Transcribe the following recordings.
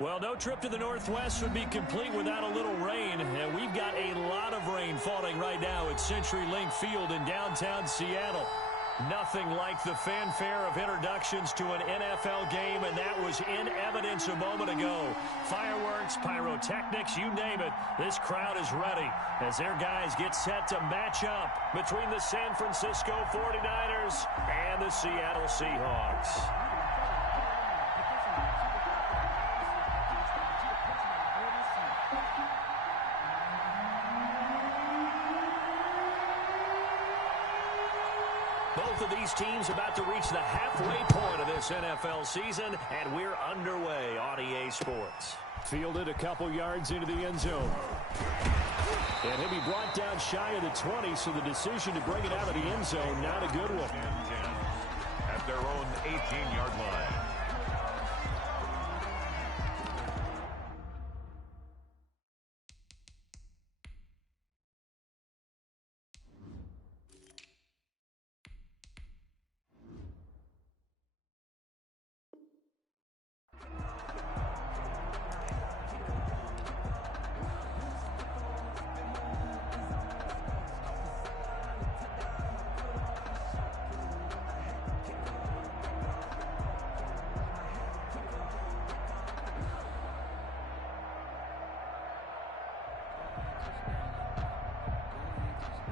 Well, no trip to the Northwest would be complete without a little rain, and we've got a lot of rain falling right now at CenturyLink Field in downtown Seattle. Nothing like the fanfare of introductions to an NFL game, and that was in evidence a moment ago. Fireworks, pyrotechnics, you name it. This crowd is ready as their guys get set to match up between the San Francisco 49ers and the Seattle Seahawks. Both of these teams about to reach the halfway point of this NFL season, and we're underway on EA Sports. Fielded a couple yards into the end zone. And he'll be brought down shy of the 20, so the decision to bring it out of the end zone, not a good one. At their own 18-yard line.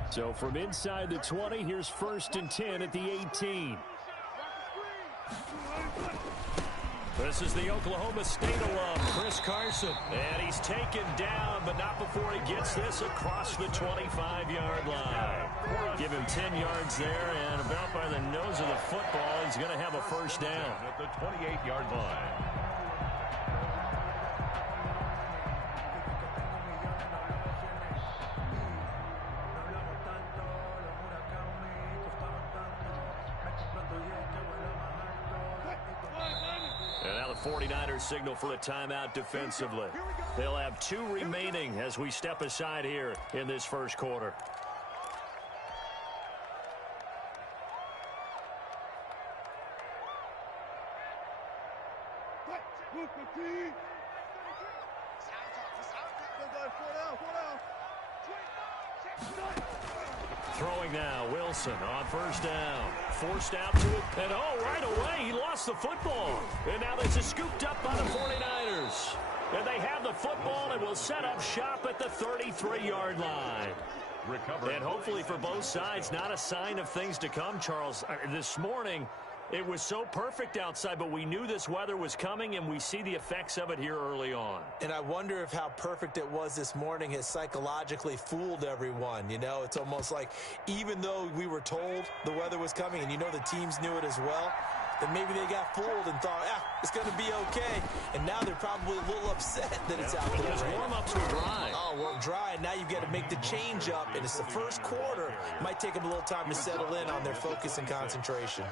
So from inside the 20, here's 1st and 10 at the 18. This is the Oklahoma State alum, Chris Carson. And he's taken down, but not before he gets this across the 25-yard line. Give him 10 yards there, and about by the nose of the football, he's going to have a first down. At the 28-yard line. And now the 49ers signal for a timeout defensively. They'll have 2 remaining as we step aside here in this first quarter. Throwing now, Wilson on first down. Forced out to it, and right away, he lost the football. And now this is scooped up by the 49ers. And they have the football and will set up shop at the 33-yard line. And hopefully for both sides, not a sign of things to come, Charles. This morning, it was so perfect outside, but we knew this weather was coming, and we see the effects of it here early on. And I wonder if how perfect it was this morning has psychologically fooled everyone. You know, it's almost like even though we were told the weather was coming, and you know the teams knew it as well, then maybe they got fooled and thought, it's going to be okay. And now they're probably a little upset that it's out there. Because warm-ups were dry. Well, dry, and now you've got to make the change up, and it's the first quarter. It might take them a little time to settle in on their focus and concentration.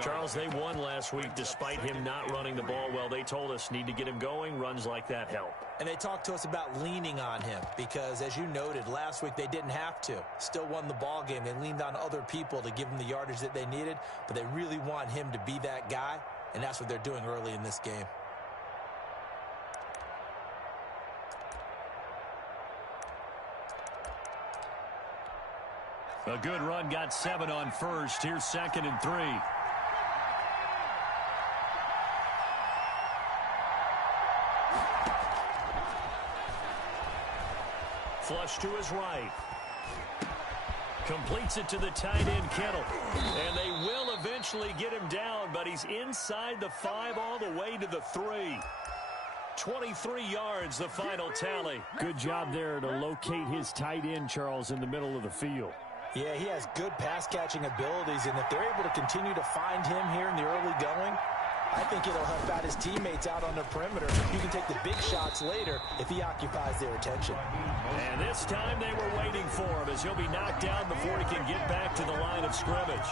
Charles, they won last week despite him not running the ball well. They told us need to get him going. Runs like that help. And they talked to us about leaning on him because, as you noted, last week they didn't have to. Still won the ball game. They leaned on other people to give them the yardage that they needed, but they really want him to be that guy, and that's what they're doing early in this game. A good run, got 7 on first. Here's 2nd and 3. Flush to his right. Completes it to the tight end, Kittle. And they will eventually get him down, but he's inside the 5 all the way to the 3. 23 yards, the final tally. Good job there to locate his tight end, Charles, in the middle of the field. Yeah, he has good pass-catching abilities, and if they're able to continue to find him here in the early going, I think it'll help out his teammates out on the perimeter. You can take the big shots later if he occupies their attention. And this time they were waiting for him as he'll be knocked down before he can get back to the line of scrimmage.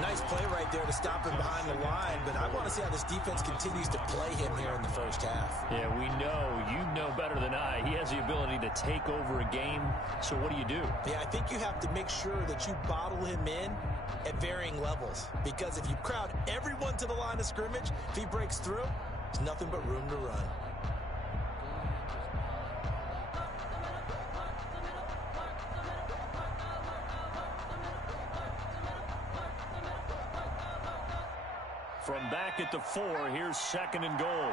Nice play right there to stop him behind the line, but I want to see how this defense continues to play him here in the first half. Yeah, we know, you know better than I, he has the ability to take over a game, so what do you do? Yeah, I think you have to make sure that you bottle him in at varying levels, because if you crowd everyone to the line of scrimmage, if he breaks through, There's nothing but room to run. From back at the 4, here's 2nd and goal.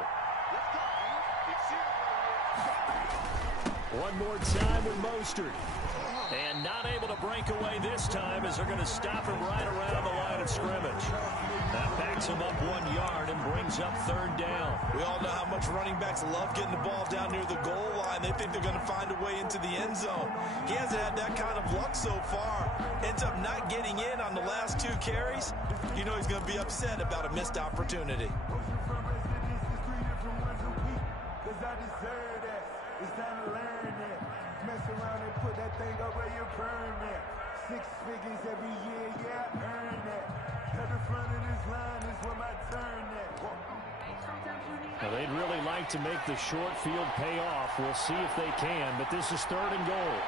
One more time with Mostert. And not able to break away this time as they're going to stop him right around the line of scrimmage. That backs him up 1 yard and brings up 3rd down. We all know how much running backs love getting the ball down near the goal line. They think they're going to find a way into the end zone. He hasn't had that kind of luck so far. Ends up not getting in on the last 2 carries. You know he's going to be upset about a missed opportunity. It's time to learn that. Mess around and put that thing up where you burn that. 6 figures every year, yeah, earn that. At the front of this line is where my turn at. Now they'd really like to make the short field pay off. We'll see if they can, but this is 3rd and goal.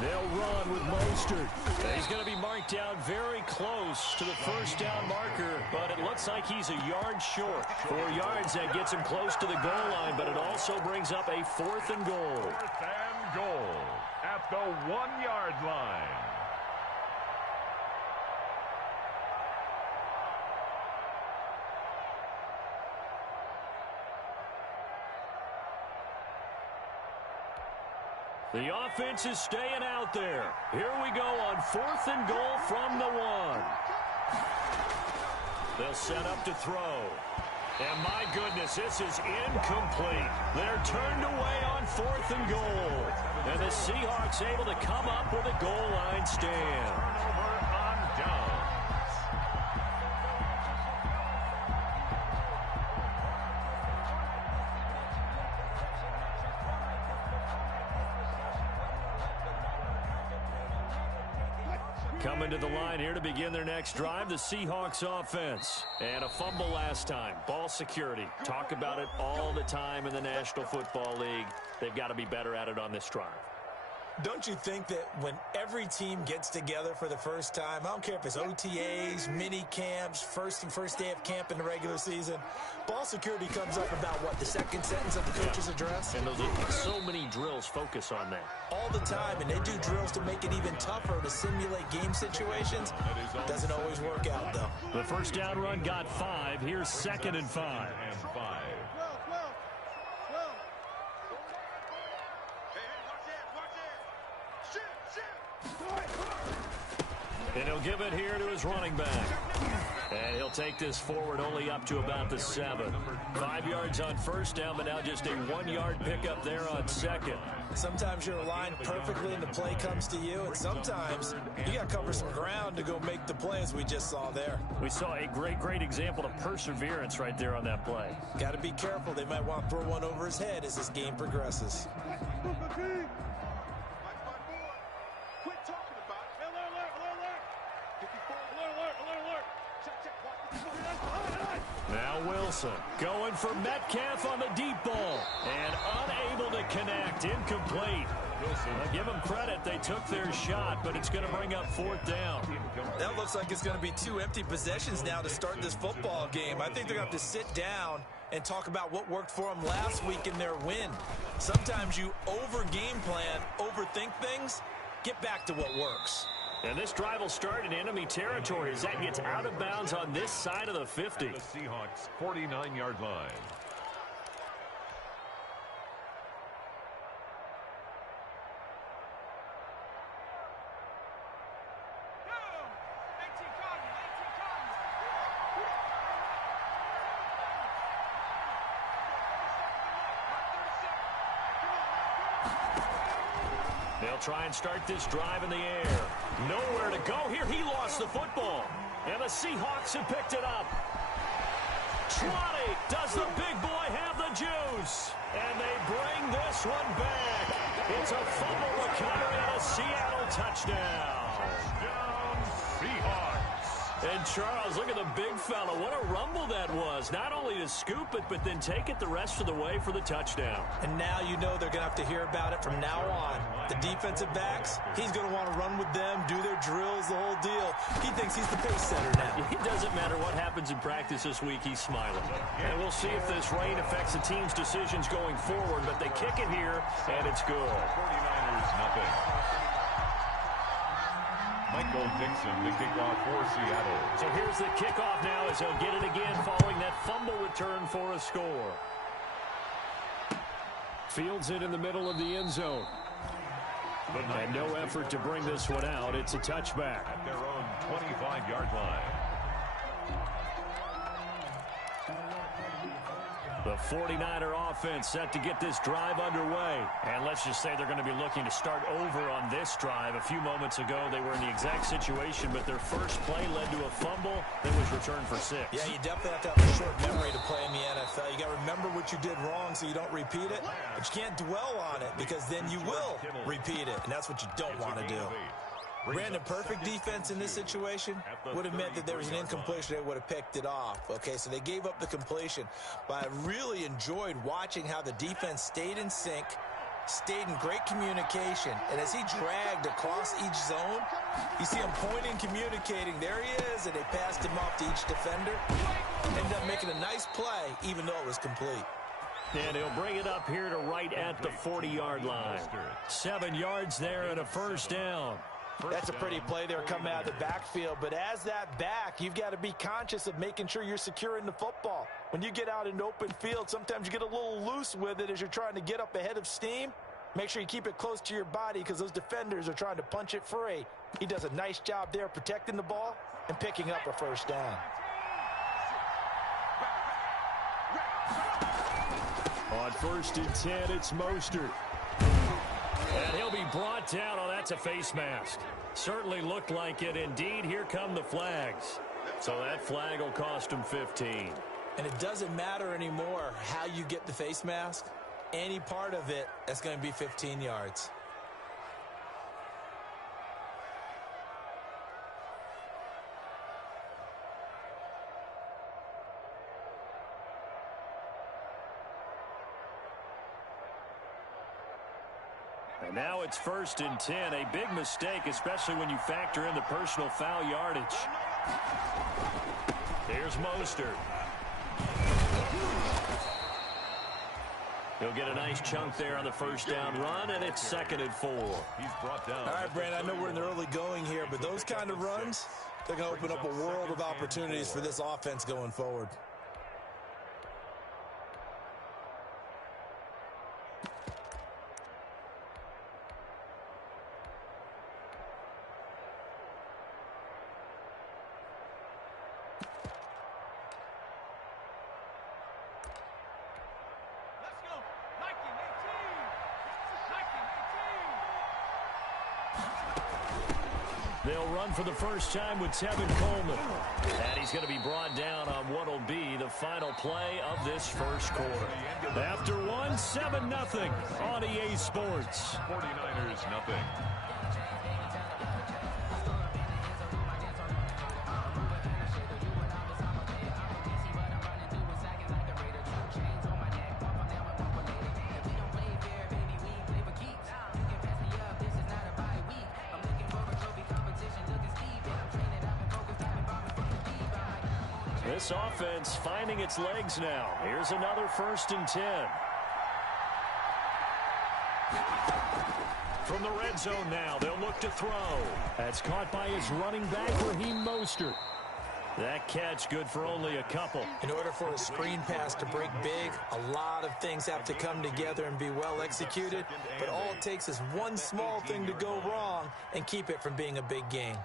They'll run with Mostert. He's going to be marked down very close to the 1st down marker, but it looks like he's a yard short. 4 yards, that gets him close to the goal line, but it also brings up a 4th and goal. 4th and goal at the 1-yard line. The offense is staying out there. Here we go on 4th and goal from the 1. They'll set up to throw. And my goodness, this is incomplete. They're turned away on 4th and goal. And the Seahawks able to come up with a goal line stand. Turnover on downs. Coming to the line here to begin their next drive, the Seahawks offense. And a fumble last time. Ball security. Talk about it all the time in the National Football League. They've got to be better at it on this drive. Don't you think that when every team gets together for the first time, I don't care if it's OTAs, mini camps, first day of camp in the regular season, ball security comes up about, what, the 2nd sentence of the coach's address? And so many drills focus on that. All the time, and they do drills to make it even tougher to simulate game situations. Doesn't always work out, though. The 1st down run got 5. Here's 2nd and 5. And he'll give it here to his running back. And he'll take this forward only up to about the 7. 5 yards on 1st down, but now just a 1-yard pickup there on 2nd. Sometimes you're aligned perfectly and the play comes to you, and sometimes you got to cover some ground to go make the play, as we just saw there. We saw a great example of perseverance right there on that play. Got to be careful. They might want to throw one over his head as this game progresses. Now Wilson going for Metcalf on the deep ball and unable to connect. Incomplete. Now give them credit. They took their shot, but it's going to bring up 4th down. That looks like it's going to be 2 empty possessions now to start this football game. I think they're going to have to sit down and talk about what worked for them last week in their win. Sometimes you over-game plan, overthink things, get back to what works. And this drive will start in enemy territory as that gets out of bounds on this side of the 50. The Seahawks 49-yard line. They'll try and start this drive in the air. Nowhere to go here. He lost the football. And the Seahawks have picked it up. Trotty, does the big boy have the juice? And they bring this one back. It's a fumble recovery and a Seattle touchdown. Touchdown, Seahawks. And Charles, look at the big fella. What a rumble that was. Not only to scoop it, but then take it the rest of the way for the touchdown. And now you know they're going to have to hear about it from now on. The defensive backs, he's going to want to run with them, do their drills, the whole deal. He thinks he's the pace setter now. It doesn't matter what happens in practice this week. He's smiling. And we'll see if this rain affects the team's decisions going forward. But they kick it here, and it's good. 49ers, nothing. Michael Dixon, the kickoff for Seattle. So here's the kickoff now as he'll get it again following that fumble return for a score. Fields it in the middle of the end zone. And no effort to bring this one out. It's a touchback. At their own 25-yard line. The 49er offense set to get this drive underway. And let's just say they're going to be looking to start over on this drive. A few moments ago, they were in the exact situation, but their first play led to a fumble that was returned for 6. Yeah, you definitely have to have a short memory to play in the NFL. You got to remember what you did wrong so you don't repeat it, but you can't dwell on it because then you will repeat it, and that's what you don't want to do. Brandon, perfect defense in this situation would have meant that there was an incompletion. They would have picked it off. Okay, so they gave up the completion. But I really enjoyed watching how the defense stayed in sync, stayed in great communication. And as he dragged across each zone, you see him pointing, communicating. There he is, and they passed him off to each defender. Ended up making a nice play, even though it was complete. And he'll bring it up here to right at the 40-yard line. 7 yards there and a first down. That's a pretty play there coming out of the backfield. But as that back, you've got to be conscious of making sure you're securing the football. When you get out in open field, sometimes you get a little loose with it as you're trying to get up ahead of steam. Make sure you keep it close to your body because those defenders are trying to punch it free. He does a nice job there protecting the ball and picking up a first down. On 1st and 10, it's Mostert. And he'll be brought down. Oh, that's a face mask. Certainly looked like it. Indeed, here come the flags. So that flag will cost him 15. And it doesn't matter anymore how you get the face mask. Any part of it, that's going to be 15 yards. And now it's 1st and 10. A big mistake, especially when you factor in the personal foul yardage. Here's Mostert. He'll get a nice chunk there on the first down run, and it's 2nd and 4. He's brought down. All right, Brandon, I know we're in the early going here, but those kind of runs, they're going to open up a world of opportunities for this offense going forward. They'll run for the first time with Tevin Coleman. And he's going to be brought down on what will be the final play of this first quarter. After 1, 7-0 on EA Sports. 49ers, nothing. This offense finding its legs now. Here's another 1st and 10. From the red zone now, they'll look to throw. That's caught by his running back, Raheem Mostert. That catch good for only a couple. In order for a screen pass to break big, a lot of things have to come together and be well executed. But all it takes is one small thing to go wrong and keep it from being a big gain.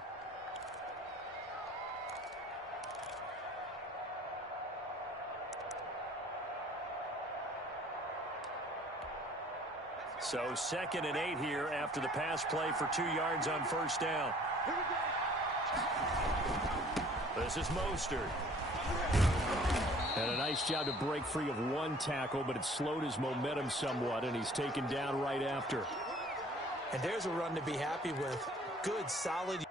So 2nd and 8 here after the pass play for 2 yards on first down. This is Mostert. And a nice job to break free of one tackle, but it slowed his momentum somewhat, and he's taken down right after. And there's a run to be happy with. Good, solid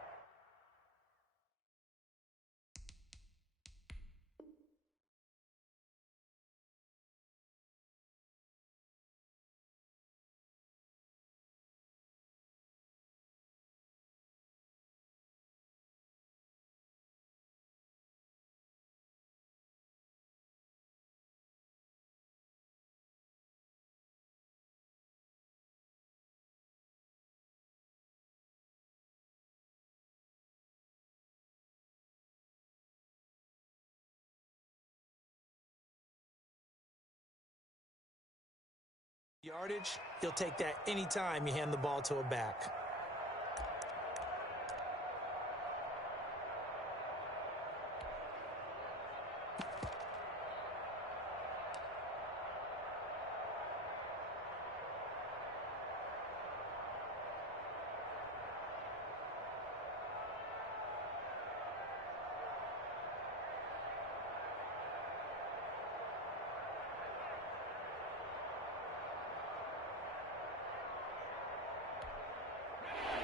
Yardage, he'll take that anytime you hand the ball to a back.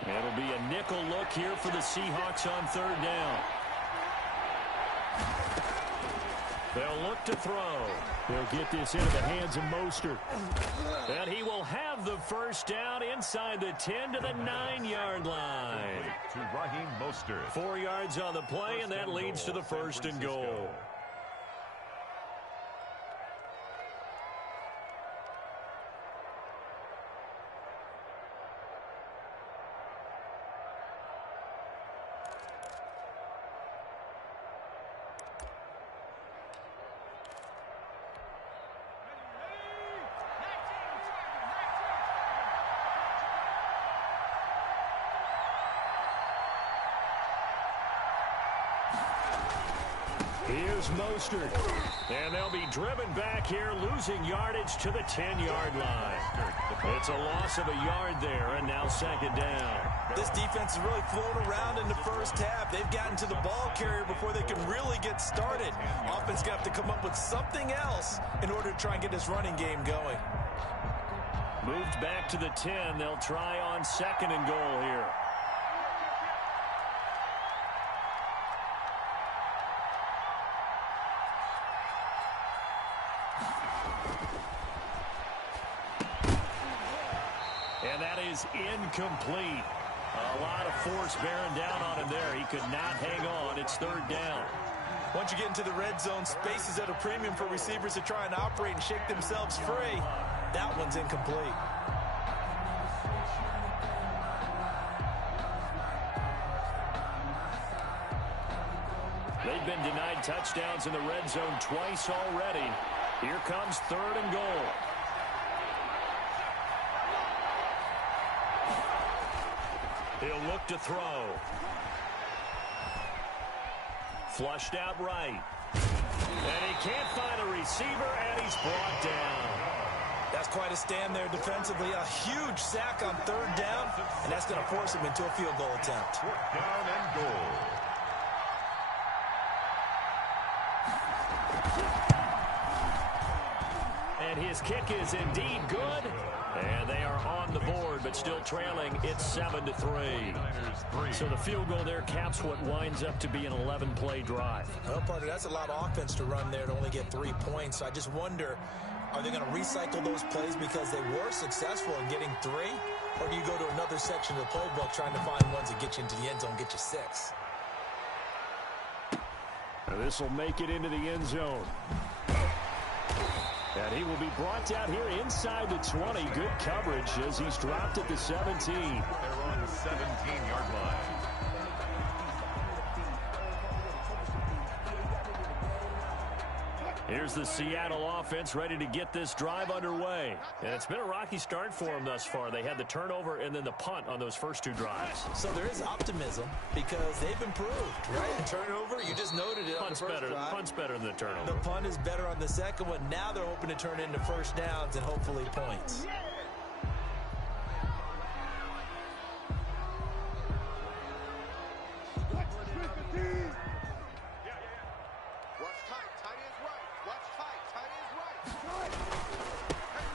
It'll be a nickel look here for the Seahawks on third down. They'll look to throw. They'll get this into the hands of Mostert. And he will have the first down inside the 10 to the 9-yard line. To Raheem Mostert. 4 yards on the play, and that leads to the first and goal. Here's Mostert. And they'll be driven back here, losing yardage to the 10-yard line. It's a loss of a yard there, and now second down. This defense is really flown around in the first half. They've gotten to the ball carrier before they can really get started. Offense got to come up with something else in order to try and get this running game going. Moved back to the 10. They'll try on second and goal here. And that is incomplete. A lot of force bearing down on him there. He could not hang on. It's third down. Once you get into the red zone, space is at a premium for receivers to try and operate and shake themselves free. That one's incomplete. They've been denied touchdowns in the red zone twice already. Here comes third and goal. He'll look to throw. Flushed out right. And he can't find a receiver, and he's brought down. That's quite a stand there defensively. A huge sack on third down, and that's going to force him into a field goal attempt. Down and goal. And his kick is indeed good. And they are on the board, but still trailing. It's 7-3. So the field goal there caps what winds up to be an 11-play drive. Well, partner, that's a lot of offense to run there to only get 3 points. So I just wonder, are they going to recycle those plays because they were successful in getting 3? Or do you go to another section of the playbook trying to find ones that get you into the end zone, get you 6? This will make it into the end zone. And he will be brought down here inside the 20. Good coverage as he's dropped at the 17. They're on the 17-yard line. Here's the Seattle offense ready to get this drive underway. And it's been a rocky start for them thus far. They had the turnover and then the punt on those first 2 drives. So there is optimism because they've improved, right? The turnover, you just noted it on the first drive. Punt's better than the turnover. The punt is better on the second one. Now they're hoping to turn it into first downs and hopefully points.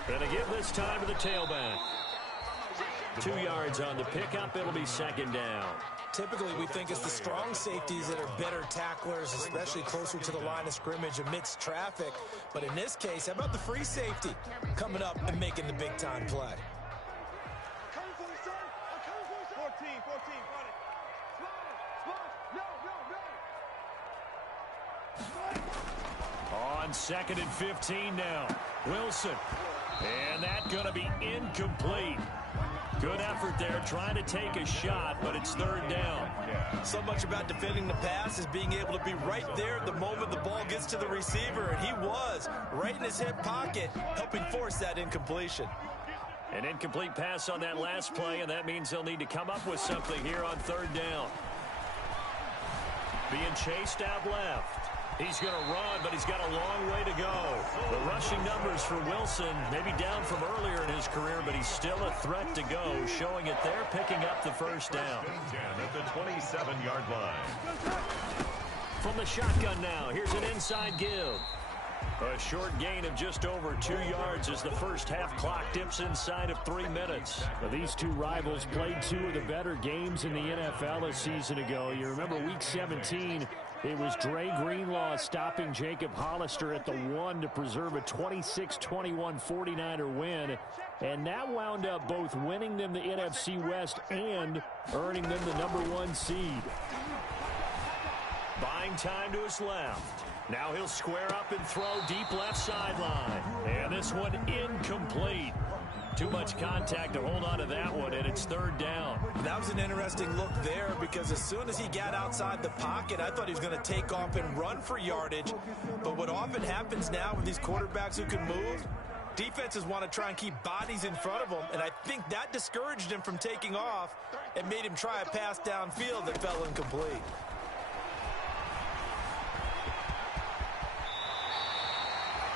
And to give this time to the tailback. 2 yards on the pickup. It'll be second down. Typically, we think it's the strong safeties that are better tacklers, especially closer to the line of scrimmage amidst traffic. But in this case, how about the free safety coming up and making the big-time play? On second and 15 now. Wilson. And that's going to be incomplete. Good effort there, trying to take a shot, but it's third down. So much about defending the pass is being able to be right there the moment the ball gets to the receiver, and he was right in his hip pocket, helping force that incompletion. An incomplete pass on that last play, and that means they'll need to come up with something here on third down. Being chased out left. He's going to run, but he's got a long way to go. The rushing numbers for Wilson, maybe down from earlier in his career, but he's still a threat to go, showing it there, picking up the first down. 10 at the 27-yard line. From the shotgun now, here's an inside give. A short gain of just over 2 yards as the first half clock dips inside of 3 minutes. Well, these two rivals played 2 of the better games in the NFL a season ago. You remember Week 17, it was Dre Greenlaw stopping Jacob Hollister at the 1 to preserve a 26-21 49er win. And that wound up both winning them the NFC West and earning them the #1 seed. Buying time to his left. Now he'll square up and throw deep left sideline. And this one incomplete. Too much contact to hold on to that one, and it's third down. That was an interesting look there because as soon as he got outside the pocket, I thought he was going to take off and run for yardage. But what often happens now with these quarterbacks who can move, defenses want to try and keep bodies in front of them, and I think that discouraged him from taking off and made him try a pass downfield that fell incomplete.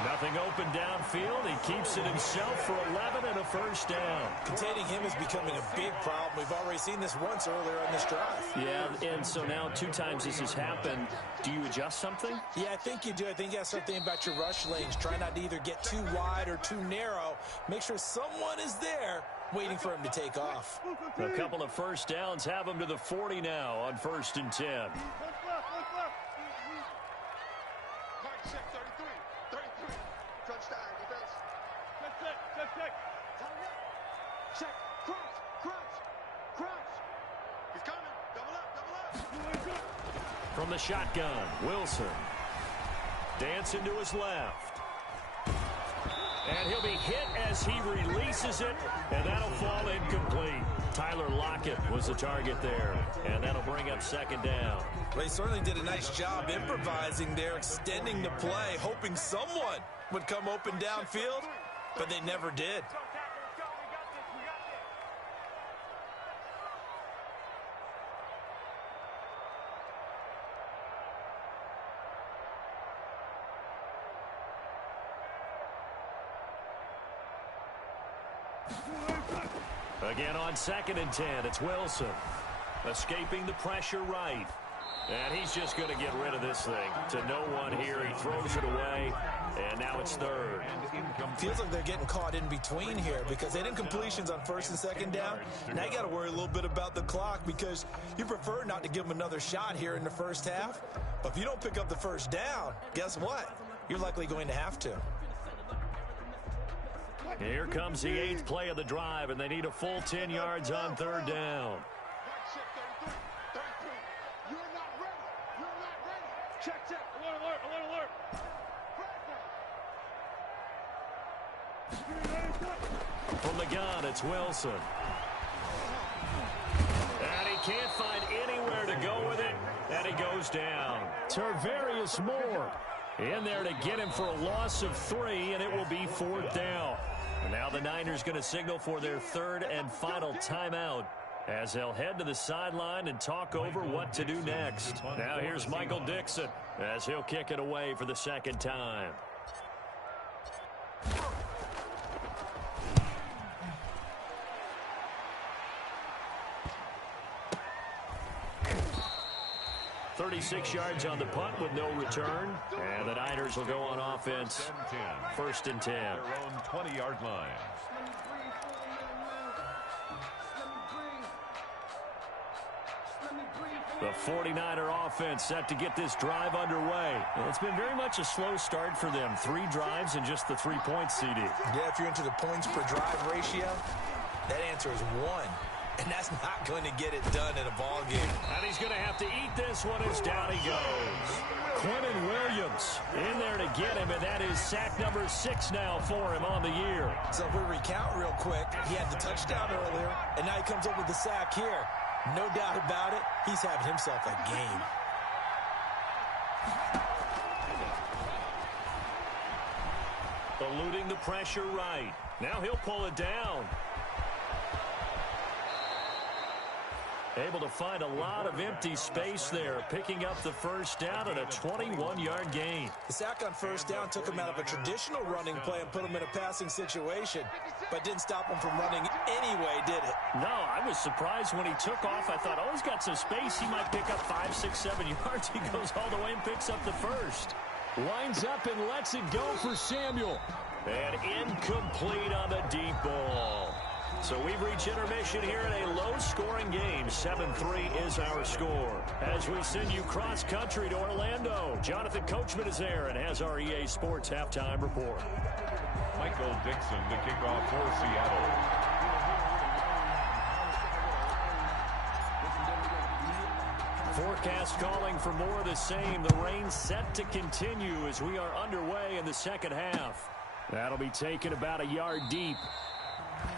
Nothing open downfield. He keeps it himself for 11 and a first down. Containing him is becoming a big problem. We've already seen this once earlier on this drive. Yeah, and so now 2 times this has happened. Do you adjust something? Yeah, I think you do. I think you have something about your rush lanes. Try not to either get too wide or too narrow. Make sure someone is there waiting for him to take off. A couple of first downs have him to the 40 now on 1st and 10. From the shotgun, Wilson. Dancing to his left. And he'll be hit as he releases it, and that'll fall incomplete. Tyler Lockett was the target there, and that'll bring up second down. Well, he certainly did a nice job improvising there, extending the play, hoping someone would come open downfield, but they never did. Again on 2nd and 10, it's Wilson. Escaping the pressure right. And he's just going to get rid of this thing to no one here. He throws it away, and now it's third. Feels like they're getting caught in between here because they did completions on 1st and 2nd down. Now you got to worry a little bit about the clock because you prefer not to give them another shot here in the first half. But if you don't pick up the first down, guess what? You're likely going to have to. Here comes the 8th play of the drive, and they need a full 10 yards on 3rd down. From the gun, it's Wilson. And he can't find anywhere to go with it, and he goes down. Tarvarius Moore In there to get him for a loss of 3, and it will be 4th down. And now the Niners going to signal for their 3rd and final timeout as they'll head to the sideline and talk over what to do next. Now here's Michael Dixon as he'll kick it away for the 2nd time. .36 yards on the punt with no return. And the Niners will go on offense. 1st and 10. Their own 20-yard line. The 49er offense set to get this drive underway. It's been very much a slow start for them. 3 drives and just the 3 points, CD. Yeah, if you're into the points per drive ratio, that answer is 1. And that's not going to get it done in a ball game. And he's going to have to eat this one as down he goes. Quentin Williams in there to get him, and that is sack number 6 now for him on the year. So if we recount real quick, he had the touchdown earlier, and now he comes up with the sack here. No doubt about it, he's having himself a game. Eluding the pressure right. Now he'll pull it down. Able to find a lot of empty space there, picking up the first down and a 21-yard gain. The sack on first down took him out of a traditional running play and put him in a passing situation, but didn't stop him from running anyway, did it? No, I was surprised when he took off. I thought, oh, he's got some space. He might pick up 5, 6, 7 yards. He goes all the way and picks up the first. Lines up and lets it go for Samuel. And incomplete on the deep ball. So we've reached intermission here in a low-scoring game. 7-3 is our score. As we send you cross-country to Orlando, Jonathan Coachman is there and has our EA Sports halftime report. Michael Dixon to kick off for Seattle. Forecast calling for more of the same. The rain set to continue as we are underway in the second half. That'll be taken about a yard deep.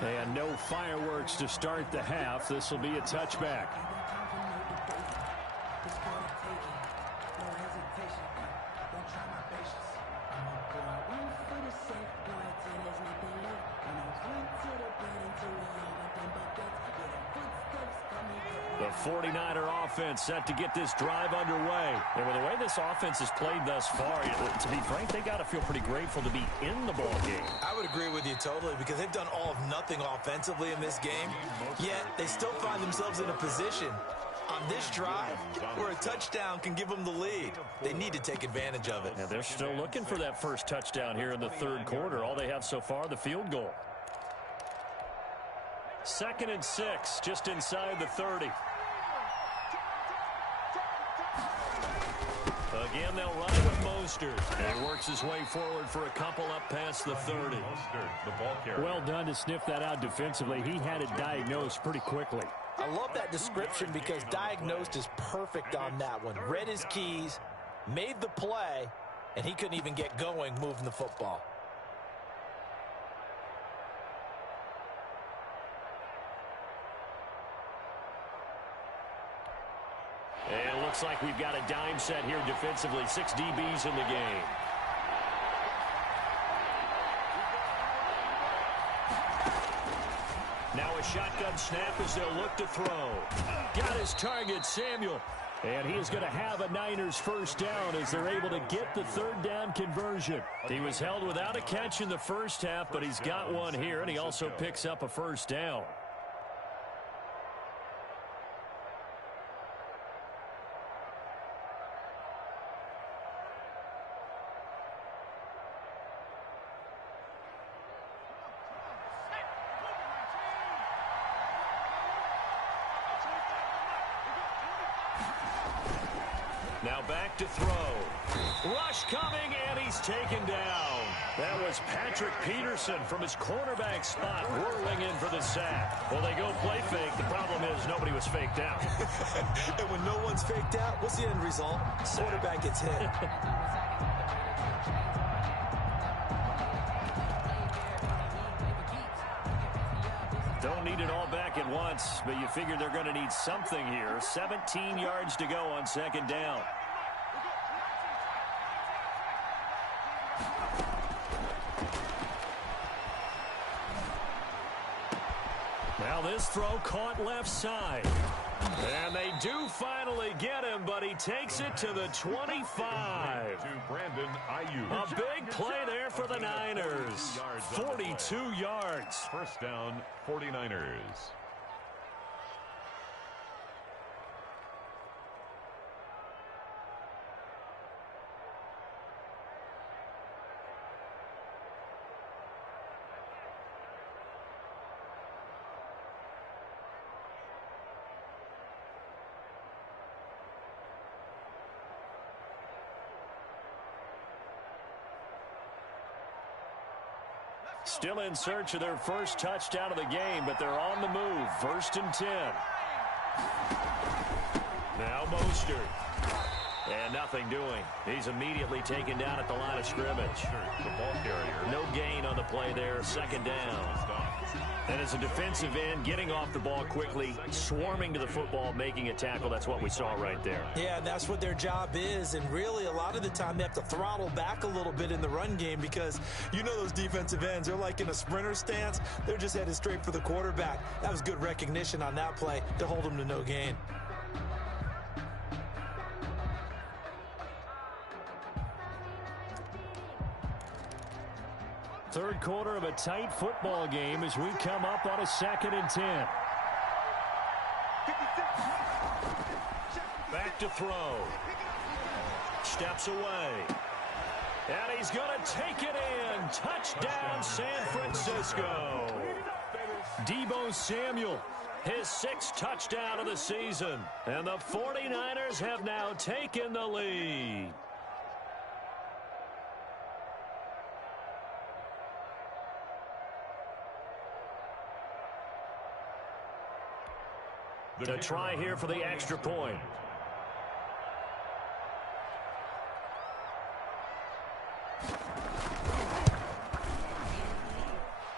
And no fireworks to start the half. This will be a touchback. The 49er offense set to get this drive underway. And with the way this offense has played thus far, to be frank, they got to feel pretty grateful to be in the ball game. I would agree with you totally because they've done all of nothing offensively in this game, yet they still find themselves in a position on this drive where a touchdown can give them the lead. They need to take advantage of it. And they're still looking for that first touchdown here in the third quarter. All they have so far, the field goal. 2nd and 6, just inside the 30. Again, they'll run it with Mostert. He works his way forward for a couple up past the 30. Mostert, the ball carrier. Well done to sniff that out defensively. He had it diagnosed pretty quickly. I love that description because diagnosed is perfect on that one. Read his keys, made the play, and he couldn't even get going moving the football. And it looks like we've got a dime set here defensively. 6 DBs in the game. Now a shotgun snap as they'll look to throw. Got his target, Samuel. And he is going to have a Niners first down as they're able to get the third down conversion. He was held without a catch in the first half, but he's got one here, and he also picks up a first down. Now back to throw. Rush coming, and he's taken down. That was Patrick Peterson from his cornerback spot whirling in for the sack. Well, they go play fake. The problem is nobody was faked out. And when no one's faked out, what's the end result? Quarterback gets hit. Don't need it all back at once, but you figure they're going to need something here. 17 yards to go on second down. Now this throw caught left side. And they do finally get him, but he takes it to the 25. To Brandon Ayuk. A big play there for the Niners. 42 yards. First down, 49ers. Still in search of their first touchdown of the game, but they're on the move. 1st and 10. Now Mostert. And nothing doing. He's immediately taken down at the line of scrimmage. The ball carrier. No gain on the play there. 2nd down. And as a defensive end, getting off the ball quickly, swarming to the football, making a tackle, that's what we saw right there. Yeah, that's what their job is, and really a lot of the time they have to throttle back a little bit in the run game because you know those defensive ends, they're like in a sprinter stance. They're just headed straight for the quarterback. That was good recognition on that play to hold them to no gain. Third quarter of a tight football game as we come up on a 2nd and 10. Back to throw. Steps away. And he's going to take it in. Touchdown, San Francisco. Deebo Samuel, his 6th touchdown of the season. And the 49ers have now taken the lead. To try here for the extra point.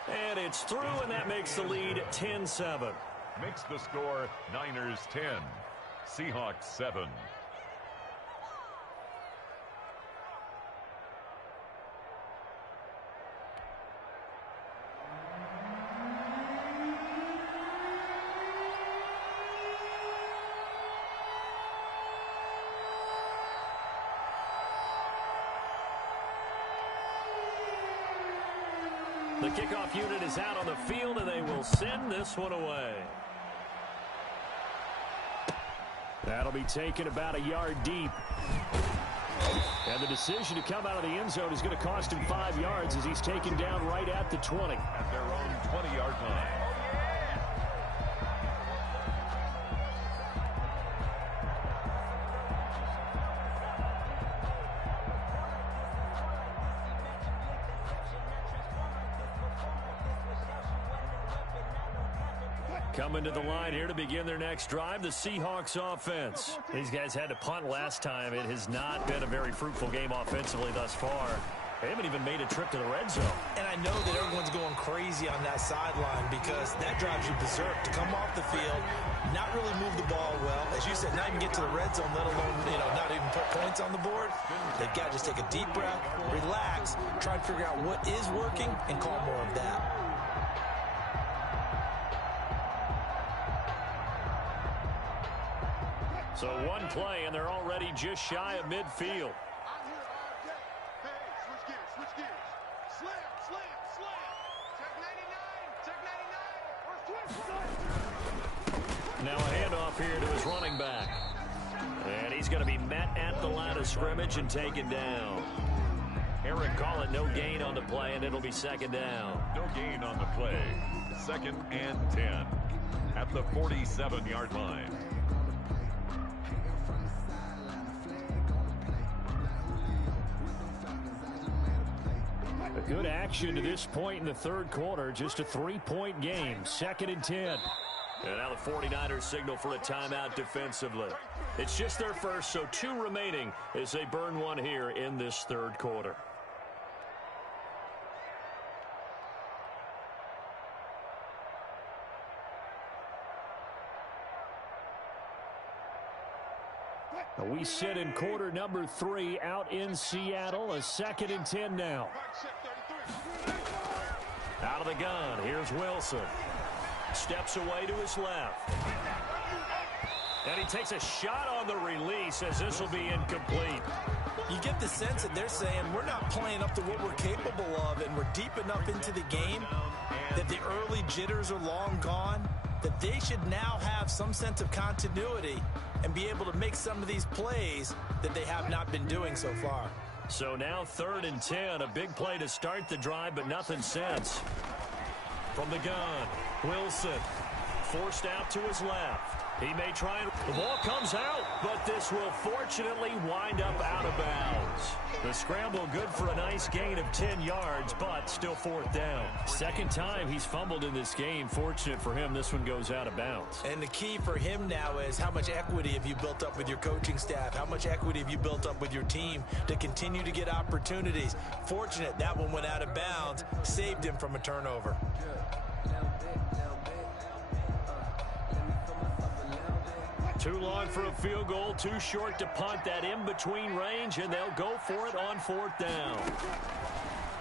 And it's through, and that makes the lead 10-7. Makes the score Niners 10, Seahawks 7. The kickoff unit is out on the field, and they will send this one away. That'll be taken about a yard deep. And the decision to come out of the end zone is going to cost him 5 yards as he's taken down right at the 20. At their own 20-yard line. Coming to the line here to begin their next drive, the Seahawks offense. These guys had to punt last time. It has not been a very fruitful game offensively thus far. They haven't even made a trip to the red zone. And I know that everyone's going crazy on that sideline because that drives you berserk to come off the field, not really move the ball well. As you said, not even get to the red zone, let alone, not even put points on the board. They've got to just take a deep breath, relax, try to figure out what is working, and call more of that. So one play, and they're already just shy of midfield. Now a handoff here to his running back. And he's going to be met at the line of scrimmage and taken down. Eric calling no gain on the play, and it'll be 2nd down. No gain on the play. 2nd and 10 at the 47-yard line. Good action to this point in the third quarter. Just a 3-point game. 2nd and 10. And now the 49ers signal for a timeout defensively. It's just their first, so 2 remaining as they burn one here in this third quarter. We sit in quarter number 3 out in Seattle. A 2nd and 10 now. Out of the gun, here's Wilson. Steps away to his left. And he takes a shot on the release as this will be incomplete. You get the sense that they're saying we're not playing up to what we're capable of, and we're deep enough into the game that the early jitters are long gone, that they should now have some sense of continuity and be able to make some of these plays that they have not been doing so far. So now 3rd and 10, a big play to start the drive, but nothing since. From the gun, Wilson forced out to his left. He may try and the ball comes out, but this will fortunately wind up out of bounds. The scramble good for a nice gain of 10 yards, but still 4th down. 2nd time he's fumbled in this game. Fortunate for him, this one goes out of bounds. And the key for him now is how much equity have you built up with your coaching staff? How much equity have you built up with your team to continue to get opportunities? Fortunate that one went out of bounds, saved him from a turnover. Too long for a field goal, too short to punt. That in-between range, and they'll go for it on 4th down.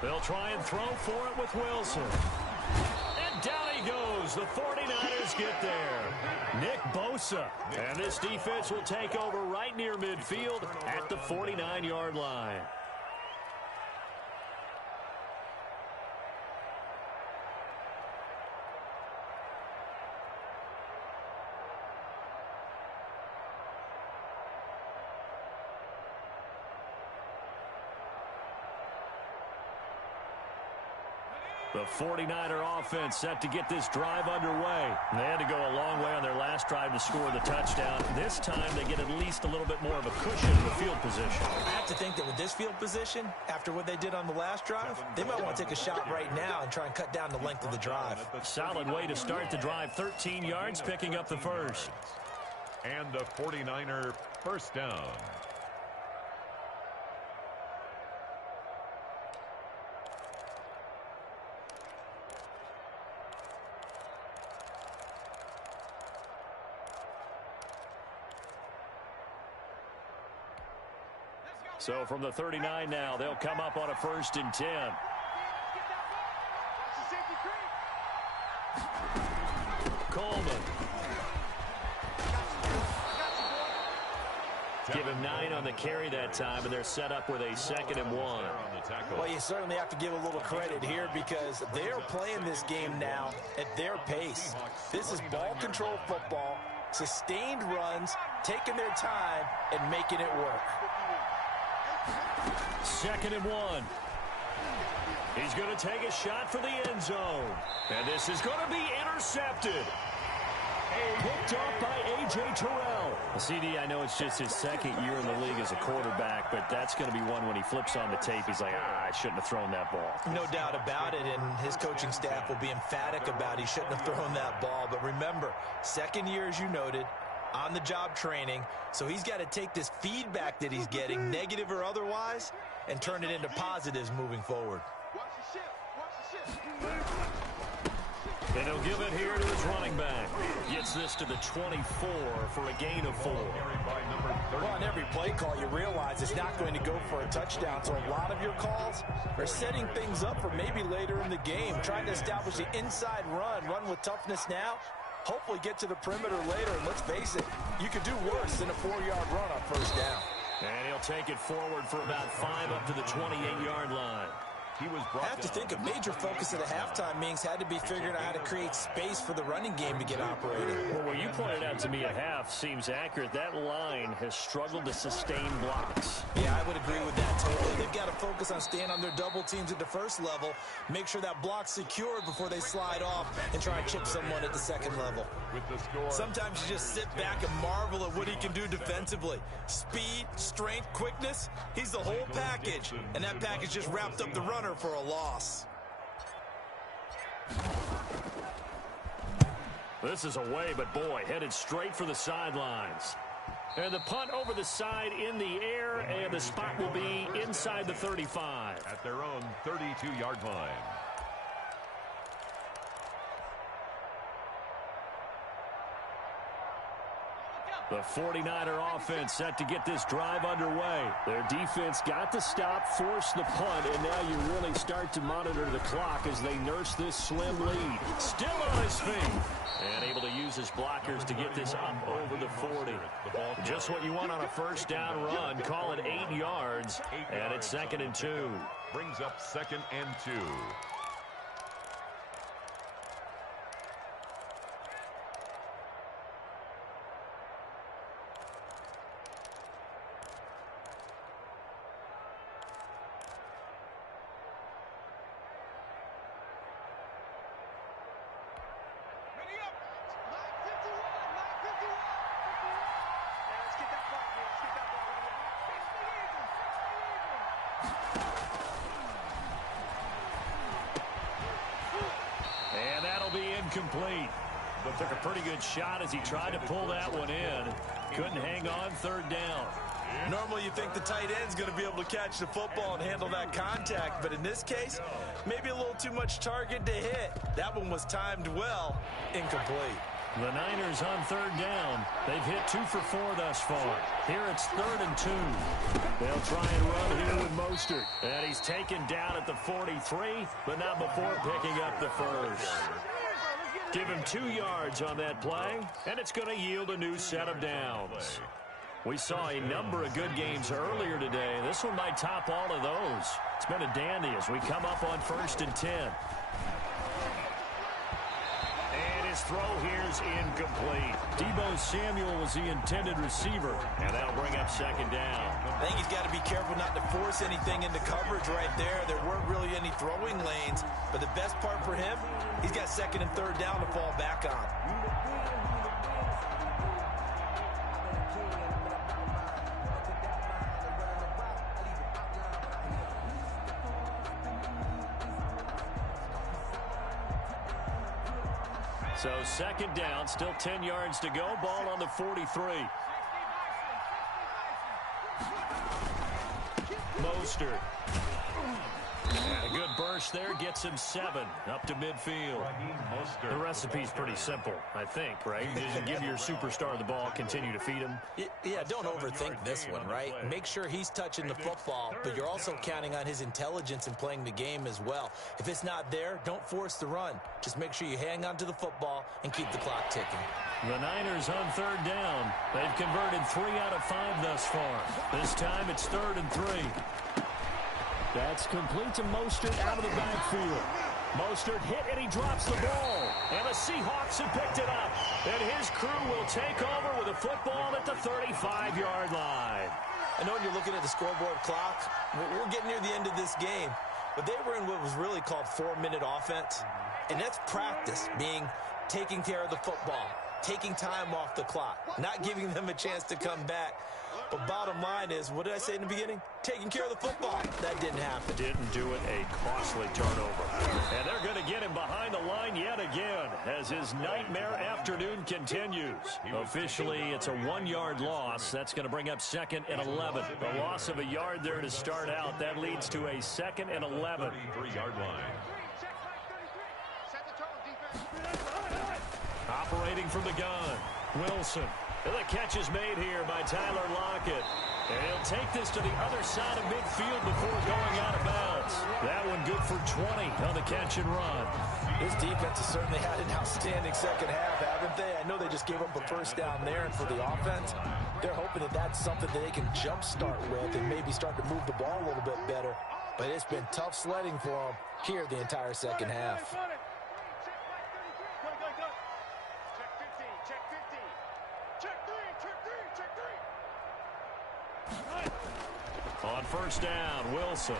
They'll try and throw for it with Wilson. And down he goes. The 49ers get there. Nick Bosa. And this defense will take over right near midfield at the 49-yard line. The 49er offense set to get this drive underway. They had to go a long way on their last drive to score the touchdown. This time they get at least a little bit more of a cushion in the field position. I have to think that with this field position, after what they did on the last drive, they might want to take a shot right now and try and cut down the length of the drive. Solid way to start the drive. 13 yards, picking up the first. And the 49er first down. So from the 39 now, they'll come up on a 1st and 10. Coleman. Give him 9 on the carry that time, and they're set up with a 2nd and 1. Well, you certainly have to give a little credit here because they're playing this game now at their pace. This is ball control football, sustained runs, taking their time, and making it work. 2nd and 1. He's going to take a shot for the end zone. And this is going to be intercepted. Picked off by A.J. Terrell. CD, I know it's just his 2nd year in the league as a quarterback, but that's going to be one when he flips on the tape. He's like, I shouldn't have thrown that ball. No doubt about it, and his coaching staff will be emphatic about he shouldn't have thrown that ball. But remember, 2nd year, as you noted, on-the-job training, so he's got to take this feedback that he's getting, negative or otherwise, and turn it into positives moving forward. And he'll give it here to his running back. Gets this to the 24 for a gain of 4. Well, on every play call, you realize it's not going to go for a touchdown, so a lot of your calls are setting things up for maybe later in the game, trying to establish the inside run with toughness now, hopefully get to the perimeter later, and let's face it, you could do worse than a 4-yard run on 1st down. And he'll take it forward for about 5 up to the 28-yard line. I have to think a major focus at a halftime meetings had to be figuring out how to create space for the running game to get operating. Well, what you pointed out to me at half seems accurate. That line has struggled to sustain blocks. Yeah, I would agree with that totally. They've got to focus on staying on their double teams at the 1st level, make sure that block's secured before they slide off and try and chip someone at the 2nd level. Sometimes you just sit back and marvel at what he can do defensively. Speed, strength, quickness, he's the whole package, and that package just wrapped up the runner for a loss. This is away, but boy, headed straight for the sidelines. And the punt over the side in the air, and the spot will be inside the 35. At their own 32-yard line. The 49er offense set to get this drive underway. Their defense got the stop, forced the punt, and now you really start to monitor the clock as they nurse this slim lead. Still on his feet. And able to use his blockers to get this up over the 40. Just what you want on a 1st down run. Call it 8 yards, and it's 2nd and 2. Brings up 2nd and 2. Complete. But took a pretty good shot as he tried to pull that one in. Couldn't hang on 3rd down. Normally you think the tight end's going to be able to catch the football and handle that contact, but in this case, maybe a little too much target to hit. That one was timed well, incomplete. The Niners on third down. They've hit 2 for 4 thus far. Here it's 3rd and 2. They'll try and run here with Mostert. And he's taken down at the 43, but not before picking up the first. Give him 2 yards on that play, and it's going to yield a new set of downs. We saw a number of good games earlier today. This one might top all of those. It's been a dandy as we come up on 1st and 10. And his throw here's incomplete. Deebo Samuel was the intended receiver, and that'll bring up 2nd down. I think he's got to be careful not to force anything into coverage right there. There weren't really any throwing lanes, but the best part for him, he's got 2nd and 3rd down to fall back on. So 2nd down, still 10 yards to go. Ball on the 43. Mostert. And a good burst there gets him 7 up to midfield. The recipe's pretty simple, I think, right? You just give your superstar the ball, continue to feed him. Yeah, don't overthink this one, right? Make sure he's touching the football, but you're also counting on his intelligence in playing the game as well. If it's not there, don't force the run. Just make sure you hang on to the football and keep the clock ticking. The Niners on 3rd down. They've converted 3 out of 5 thus far. This time it's 3rd and 3. That's complete to Mostert out of the backfield. Mostert hit, and he drops the ball. And the Seahawks have picked it up. And his crew will take over with a football at the 35-yard line. I know when you're looking at the scoreboard clock, we're getting near the end of this game, but they were in what was really called 4-minute offense. And that's practice, being taking care of the football, taking time off the clock, not giving them a chance to come back. But bottom line is, what did I say in the beginning? Taking care of the football. That didn't happen. Didn't do it. A costly turnover. And they're going to get him behind the line yet again as his nightmare afternoon continues. Officially, it's a 1-yard loss. That's going to bring up 2nd and 11. The loss of a yard there to start out. That leads to a 2nd and 11. 33-yard line. Operating from the gun, Wilson. The catch is made here by Tyler Lockett. And he'll take this to the other side of midfield before going out of bounds. That one good for 20 on the catch and run. This defense has certainly had an outstanding second half, haven't they? I know they just gave up a first down there, and for the offense, they're hoping that that's something that they can jumpstart with and maybe start to move the ball a little bit better. But it's been tough sledding for them here the entire second half. On first down, Wilson.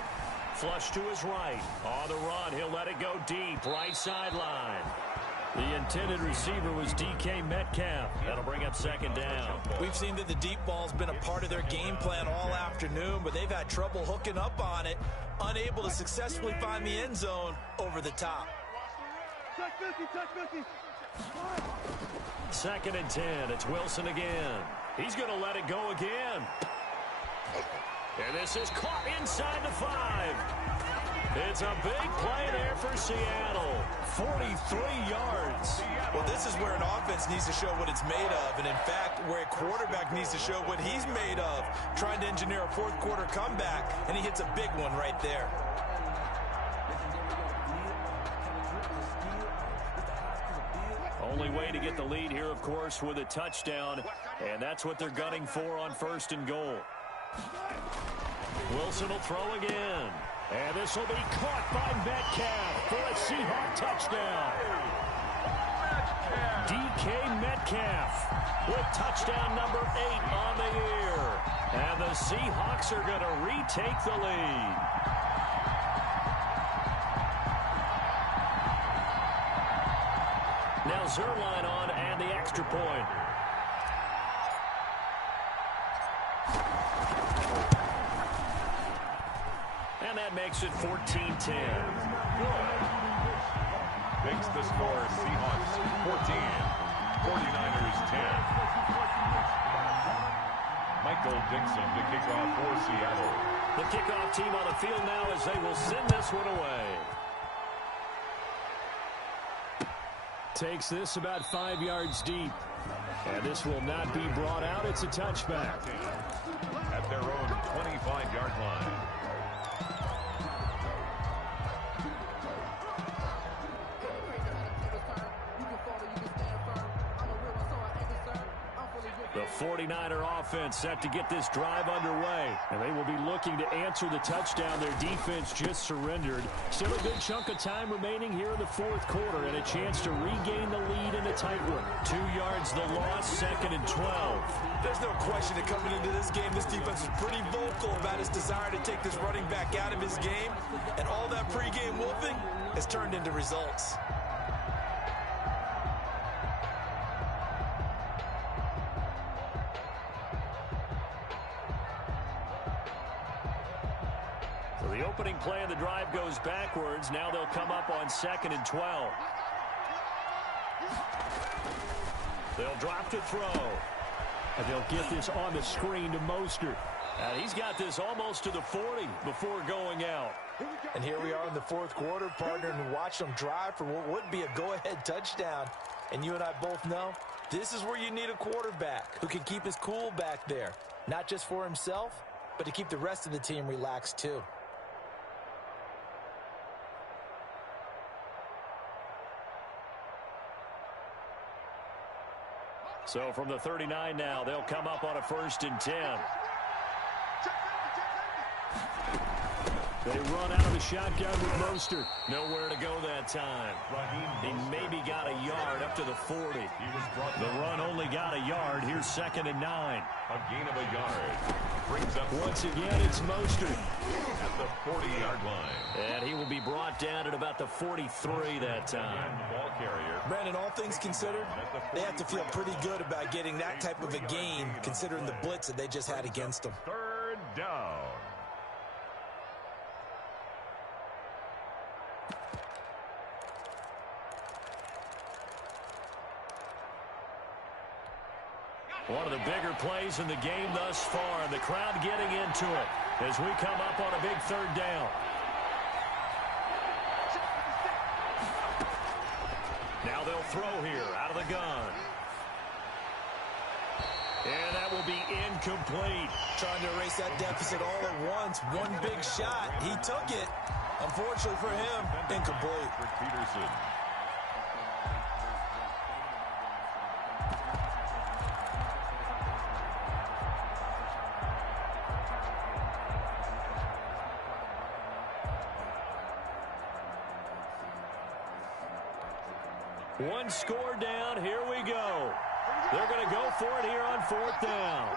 Flush to his right. On the run, he'll let it go deep. Right sideline. The intended receiver was DK Metcalf. That'll bring up 2nd down. We've seen that the deep ball's been a part of their game plan all afternoon, but they've had trouble hooking up on it, unable to successfully find the end zone over the top. 2nd and 10. It's Wilson again. He's going to let it go again. And this is caught inside the 5. It's a big play there for Seattle. 43 yards. Well, this is where an offense needs to show what it's made of. And, in fact, where a quarterback needs to show what he's made of. Trying to engineer a fourth-quarter comeback, and he hits a big one right there. Only way to get the lead here, of course, with a touchdown. And that's what they're gunning for on 1st and goal. Wilson will throw again. And this will be caught by Metcalf for a Seahawk touchdown. DK Metcalf with touchdown number 8 on the year. And the Seahawks are going to retake the lead. Now Zerline on and the extra point. And that makes it 14-10. Makes the score Seahawks 14, 49ers 10. Michael Dixon to kick off for Seattle. The kickoff team on the field now as they will send this one away. takes this about 5 yards deep. And this will not be brought out. It's a touchback. At their own 25-yard line. The 49er offense set to get this drive underway. And they will be looking to answer the touchdown their defense just surrendered. Still a good chunk of time remaining here in the fourth quarter and a chance to regain the lead in a tight one. 2 yards the loss, 2nd and 12. There's no question that coming into this game, this defense is pretty vocal about its desire to take this running back out of his game. And all that pregame wolfing has turned into results. The opening play of the drive goes backwards. Now they'll come up on 2nd and 12. They'll drop to throw. And they'll get this on the screen to Mostert. And he's got this almost to the 40 before going out. And here we are in the fourth quarter, partner, and watch them drive for what would be a go-ahead touchdown. And you and I both know this is where you need a quarterback who can keep his cool back there. Not just for himself, but to keep the rest of the team relaxed too. So from the 39 now, they'll come up on a 1st and 10. They run out of the shotgun with Mostert. Nowhere to go that time. He maybe got a yard up to the 40. The run only got a yard. Here's 2nd and 9. A gain of a yard. Brings up once again, it's Mostert. At the 40-yard line. And he will be brought down at about the 43 that time. Ball carrier. Brandon, all things considered, they have to feel pretty good about getting that type of a gain, considering the blitz that they just had against them. 3rd down. One of the bigger plays in the game thus far. The crowd getting into it as we come up on a big 3rd down. Now they'll throw here out of the gun. And that will be incomplete. Trying to erase that deficit all at once. One big shot. He took it. Unfortunately for him, incomplete. Peterson. One score down. Here we go. They're going to go for it here on 4th down.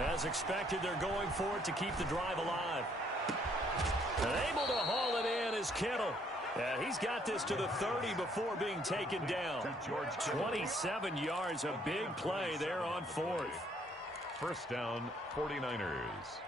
As expected, they're going for it to keep the drive alive. And able to haul it in is Kittle. He's got this to the 30 before being taken down. 27 yards, a big play there on 4th. 1st down, 49ers.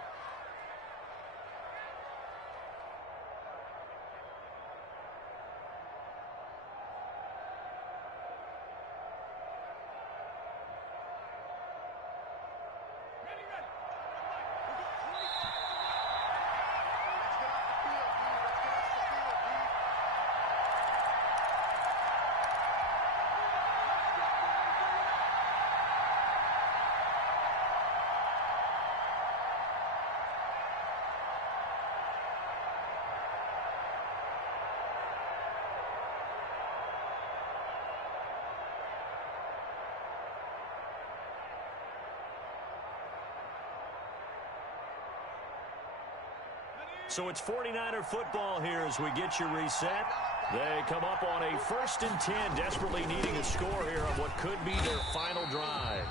So it's 49er football here as we get you reset. They come up on a 1st and 10, desperately needing a score here on what could be their final drive.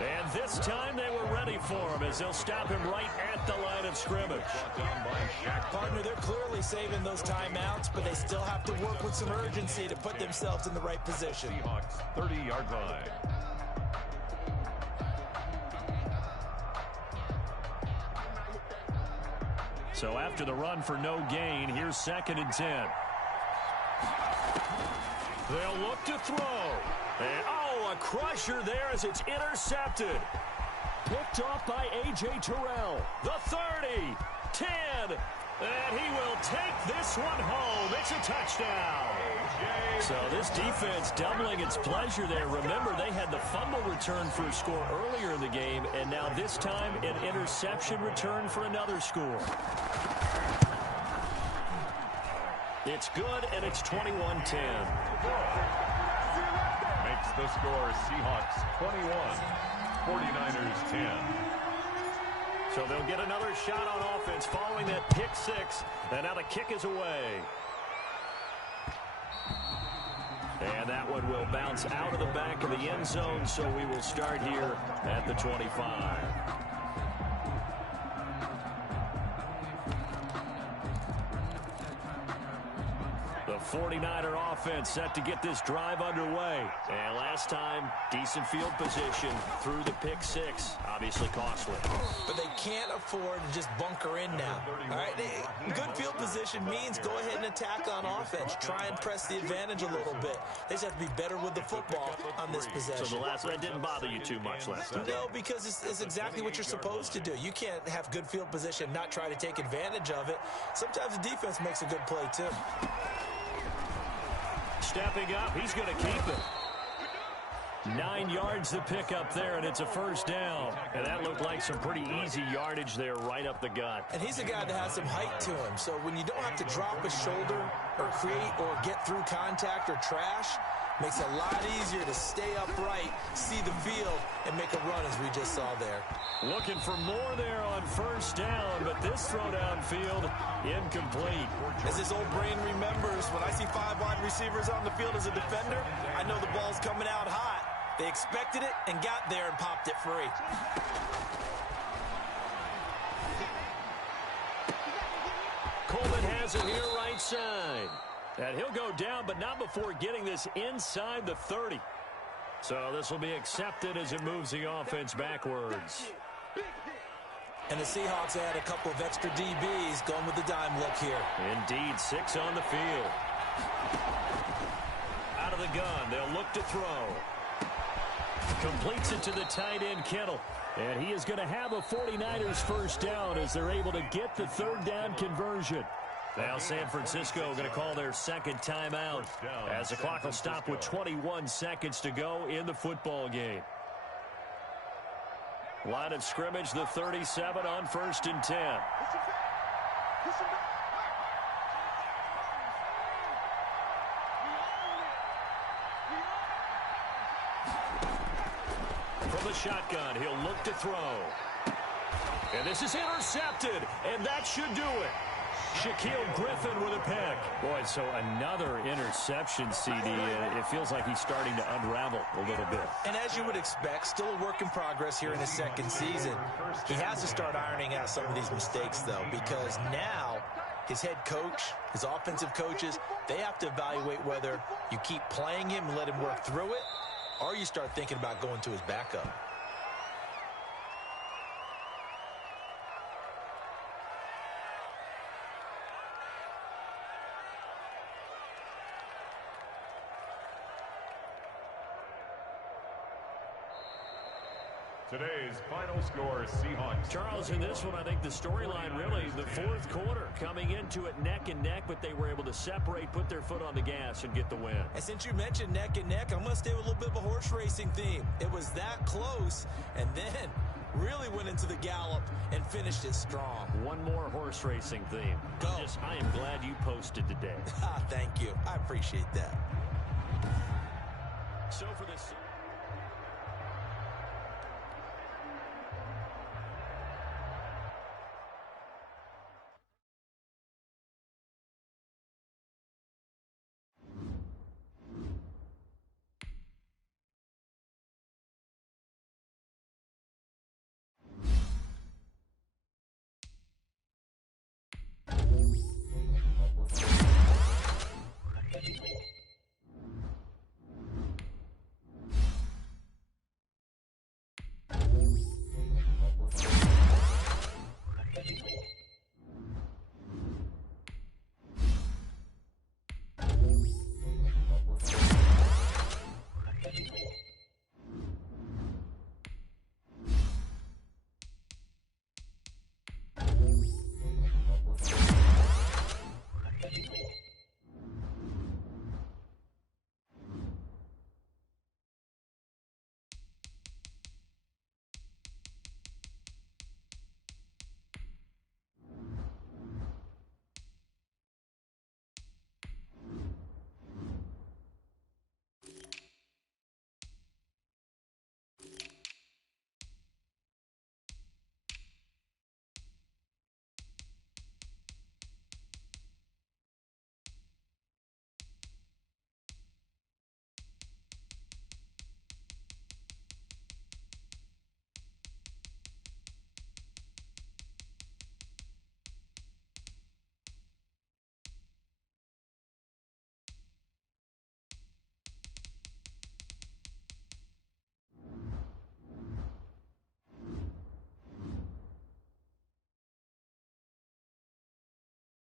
And this time they were ready for him as they'll stop him right at the line of scrimmage. Partner, they're clearly saving those timeouts, but they still have to work with some urgency to put themselves in the right position. Seahawks, 30-yard line. So after the run for no gain, here's 2nd and 10. They'll look to throw. And, a crusher there as it's intercepted. Picked off by A.J. Terrell. The 30. 10. And he will take this one home. It's a touchdown. So this defense doubling its pleasure there. Remember, they had the fumble return for a score earlier in the game, and now this time an interception return for another score. It's good, and it's 21-10. Makes the score Seahawks 21, 49ers 10. So they'll get another shot on offense following that pick six. And now the kick is away. And that one will bounce out of the back of the end zone, so we will start here at the 25. The 49er offense set to get this drive underway. And last time, decent field position through the pick six. Obviously costly. But they can't afford to just bunker in now. All right, good field position means go ahead and attack on offense. Try and press the advantage a little bit. They just have to be better with the football on this possession. So the last one didn't bother you too much last time? No, because it's exactly what you're supposed to do. You can't have good field position, not try to take advantage of it. Sometimes the defense makes a good play, too. Stepping up, he's going to keep it. 9 yards to pick up there, and it's a first down. And that looked like some pretty easy yardage there right up the gut. And he's a guy that has some height to him. So when you don't have to drop a shoulder or create or get through contact or trash, makes it a lot easier to stay upright, see the field, and make a run as we just saw there. Looking for more there on first down, but this throw downfield incomplete. As his old brain remembers, when I see 5 wide receivers on the field as a defender, I know the ball's coming out hot. They expected it and got there and popped it free. Coleman has it here right side. And he'll go down, but not before getting this inside the 30. So this will be accepted as it moves the offense backwards. And the Seahawks add a couple of extra DBs going with the dime look here. Indeed, 6 on the field. Out of the gun, they'll look to throw. Completes it to the tight end, Kittle. And he is going to have a 49ers first down as they're able to get the third down conversion. Now San Francisco going to call their second timeout as the clock will stop with 21 seconds to go in the football game. Line of scrimmage, the 37 on 1st and 10. From the shotgun, he'll look to throw. And this is intercepted, and that should do it. Shaquille Griffin with a pick. Boy, so another interception, CD. It feels like he's starting to unravel a little bit. And as you would expect, still a work in progress here in his second season. He has to start ironing out some of these mistakes, though, because now his head coach, his offensive coaches, they have to evaluate whether you keep playing him and let him work through it, or you start thinking about going to his backup. Today's final score, Seahawks. Charles, in this one, I think the storyline really, the fourth quarter, coming into it neck and neck, but they were able to separate, put their foot on the gas, and get the win. And since you mentioned neck and neck, I'm going to stay with a little bit of a horse racing theme. It was that close, and then really went into the gallop and finished it strong. One more horse racing theme. Go. I am glad you posted today. Thank you. I appreciate that. So for this...